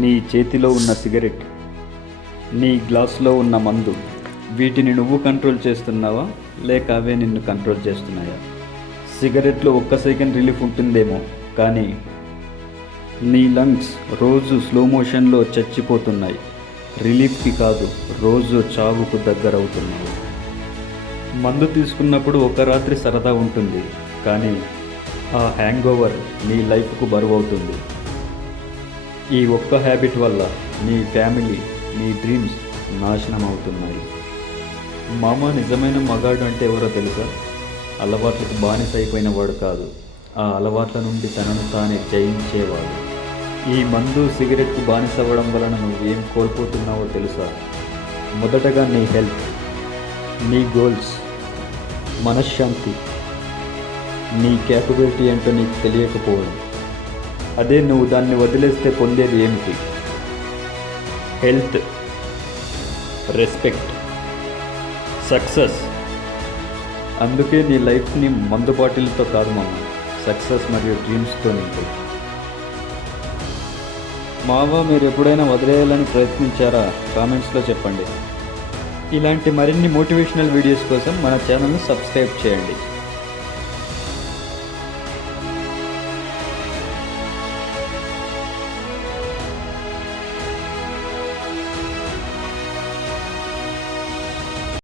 నీ చేతిలో ఉన్న సిగరెట్, నీ గ్లాస్లో ఉన్న మందు, వీటిని నువ్వు కంట్రోల్ చేస్తున్నావా లేక అవే నిన్ను కంట్రోల్ చేస్తున్నాయా? సిగరెట్లో ఒక్క సెకండ్ రిలీఫ్ ఉంటుందేమో, కానీ నీ లంగ్స్ రోజు స్లో మోషన్లో చచ్చిపోతున్నాయి. రిలీఫ్కి కాదు, రోజు చావుకు దగ్గరవుతున్నావు. మందు తీసుకున్నప్పుడు ఒక రాత్రి సరదా ఉంటుంది, కానీ ఆ హ్యాంగ్ ఓవర్ నీ లైఫ్కు బరువు అవుతుంది. ఈ ఒక్క హ్యాబిట్ వల్ల నీ ఫ్యామిలీ, నీ డ్రీమ్స్ నాశనం అవుతున్నాయి. మామ, నిజమైన మగాడు అంటే ఎవరో తెలుసా? అలవాట్లకు బానిస అయిపోయిన వాడు కాదు, ఆ అలవాట్ల నుండి తనను తానే జయించేవాడు. ఈ మందు, సిగరెట్కు బానిస అవ్వడం వలన నువ్వు ఏం కోల్పోతున్నావో తెలుసా? మొదటగా నీ హెల్త్, నీ గోల్స్, మనశ్శాంతి, నీ క్యాపబిలిటీ ఏంటో నీకు తెలియకపోవడం. అదే నువ్వు దాన్ని వదిలేస్తే పొందేది ఏమిటి? Health, respect, success. అందుకే నీ లైఫ్ని మందు బాటిల్తో కాదు మామ, సక్సెస్ మరియు డ్రీమ్స్తో నింపు. మావా, మీరు ఎప్పుడైనా వదిలేయాలని ప్రయత్నించారా? కామెంట్స్లో చెప్పండి. ఇలాంటి మరిన్ని మోటివేషనల్ వీడియోస్ కోసం మన ఛానల్ను సబ్స్క్రైబ్ చేయండి.